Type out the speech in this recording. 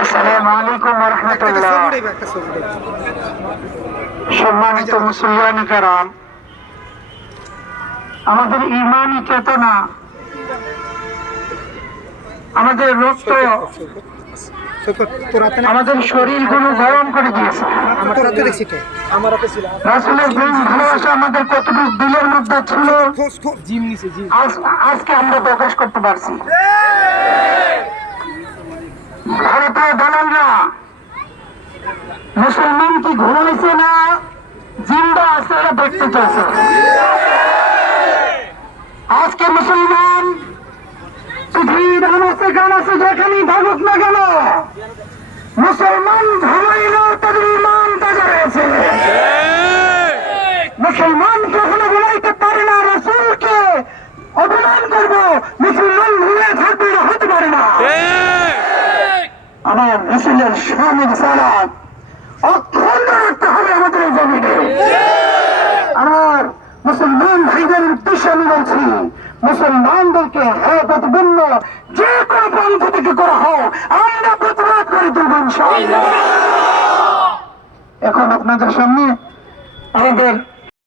আসসালামু আলাইকুম ওয়া রাহমাতুল্লাহ। সম্মানিত মুসলিয়ান কেরাম, আমাদের ঈমানি চেতনা, আমাদের রক্ত, আমাদের শরীরগুলো গরম করে দিয়েছে। রাসূলের প্রেম ভালোবাসা আমাদের কতটুকু দিলের মধ্যে ছিল আজকে আমরা প্রকাশ করতে পারছি। ভারতীয় দালালরা মুসলমান কি ঘুমাইছে না জিন্দা আছে দেখতে চাইছে। আজকে মুসলমান পৃথিবীর আনাচে কানাচে যেখানেই থাকুক না কেন, মুসলমান ঘুমাইলেও তাদের ইমান তাজা রয়েছে। মুসলমান কখনো বলাইতে পারে না রাসূলকে অপমান করবো, মুসলমান ভুলে থাকবে, হতে পারে না। আমার রাসূলের শানের সালাত অক্ষুণ্ণ রাখতে হবে আমাদের জমিনে। আমার মুসলমান ভাইদের উদ্দেশ্যে আমি বলছি, মুসলমানদেরকে হ্যাঁ প্রতিবন্ধ যে কোনো প্রান্ত থেকে করা হোক আমরা প্রতিবাদ করে তুলব ইনশাআল্লাহ। এখন আপনাদের সামনে আমাদের